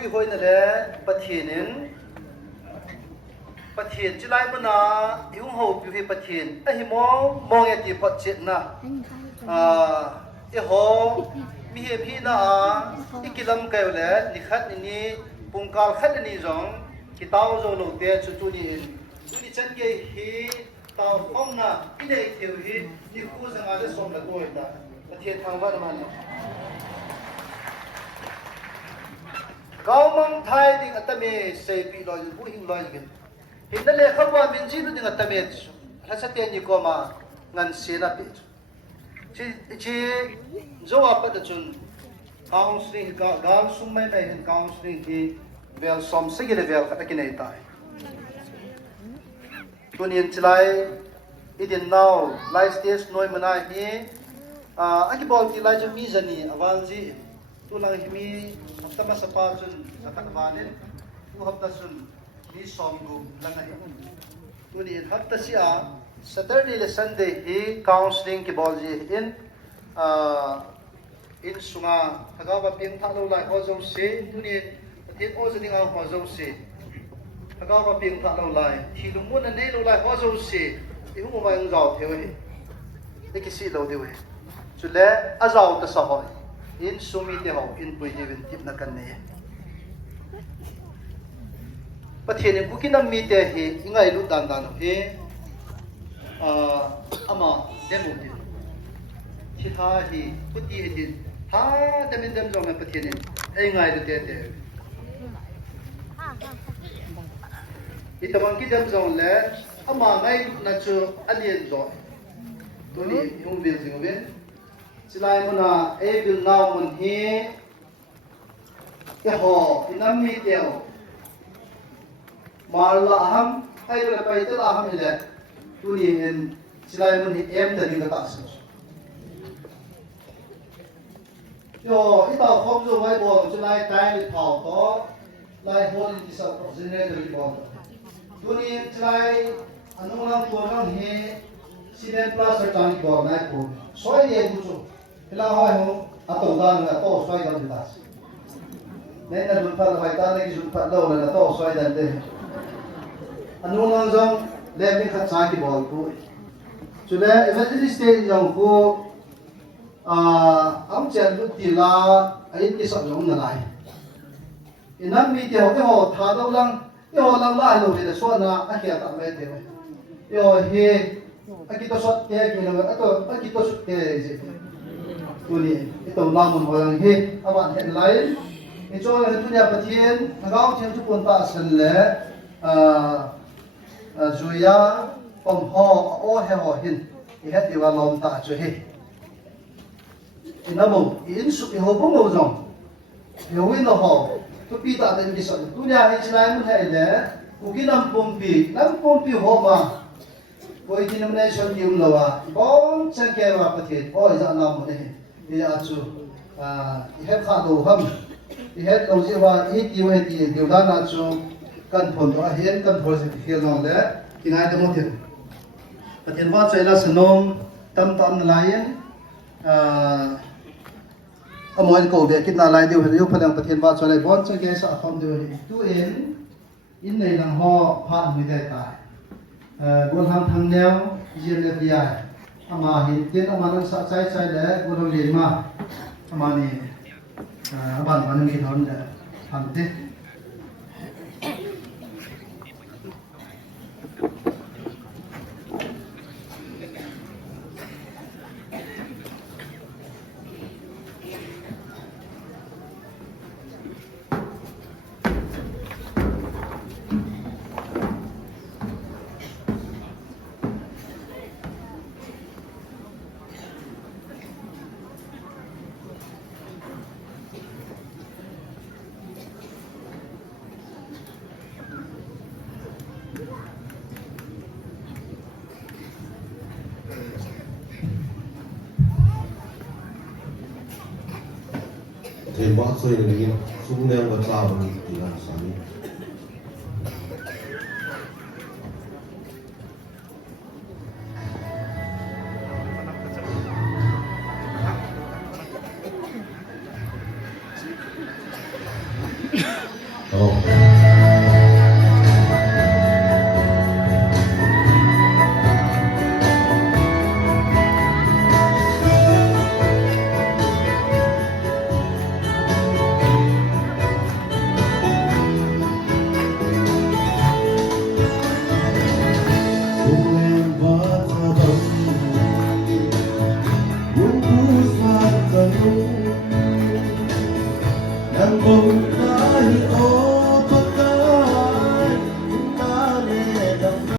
vui hoi na le pathianin pathian chilai mana yung ho pi hi pathian a hi mong ya ti pat chet na e ho mi he phi na ikilam kai le ni khat ni pungkal khat ni jong ki taw zo lo te chu tu ni chan ke hi taw phong na i nei theu hi ni khu zanga le som la ko ta pathian thang wa ma na cao mong thai ding atame sei pi loi bu hing loi gen hin na le khawa min ji du ding atame ha sa te ni ko ma ngan se na pi chi zo apa da chun counseling gal sum mai mai hin counseling ki vel som se ge vel ka ki nei tai tunin chilai idin now life stage noi mana hi aki bol ki lai ju mi jani awal ji tu lang himi hafta ma sapa chun atak vanin tu hafta chun mi som gu lang hi tu ni hafta sia Saturday le Sunday hi counseling ki bol ji in sunga thagawa ping thalo lai ho zo se tu ni the o jing a ho zo se thagawa ping thalo lai thi lu mun ne lo lai ho zo se i hu ma ng zao theo hi ikisi lo de we chu le a zao ta sa hoi in sumi te ho in pui ni win tip na kan ne pathian ku kinam mi te hi ingai lu dan dan he ama demo ti chi tha hi puti hi ha demin dem jong pathian ai ngai de te itamang ki dem jong le ama ngai na chu alien zo tu ni hum bil jing wen silai muna e bil naw mun hi ya ho inam mi teo marla ham ai la pai te la ham ile tu ni en silai mun hi em da ding ta su yo ita khom zo wai bo silai tai ni thao to lai hol ni sa pro generator ni bo tu ni silai anu lang tu lang hi Sinen plus tang ki bo nai ko soi ye bu chu ila hoi ho ato dan na to soi dan ta nei na dun pha hai ta ne ki jun pha lo na to soi dan de anu lang jong le mi kha cha ki bol ku chu le evangelist stage jong ku am chen lu ti la ai ti sa jong na lai inam mi te ho ke ho tha do lang yo lang la lo le so na a khia ta me te yo he aki to sot te ki no ato aki to sot te je tuni ito namun hoyang he awan headline ito tunya patien ngau chen tu pun ta san le zuya pom ho o he ho hin I het i wa lom ta chu he inamo in su I ho bong mo jong yo win no ho tu pi ta den bi so tunya he chlai mun he le ku ki nam pom pi ho ma ko denomination yum lawa bon chen ke wa patien o ja nam mo he I achu I het kha do ham I het lo ji wa I ti we ti dio da na chu kan phon to a hian kan phol se khel no le kinai de mo ti patien wa chaila sanom tam tam na lain amoin ko be kit na lai dio rio phalang patien wa chalai bon che ke sa khom dio tu in nei lang ho pha mi dai ta gon ham thang neo yin le bia ama hin tin ama nang sa chai chai le gon le ma ama ni ban ban mi thon da ham te Thầy bác xoay là cái súng đeo và trao vào thì là sáng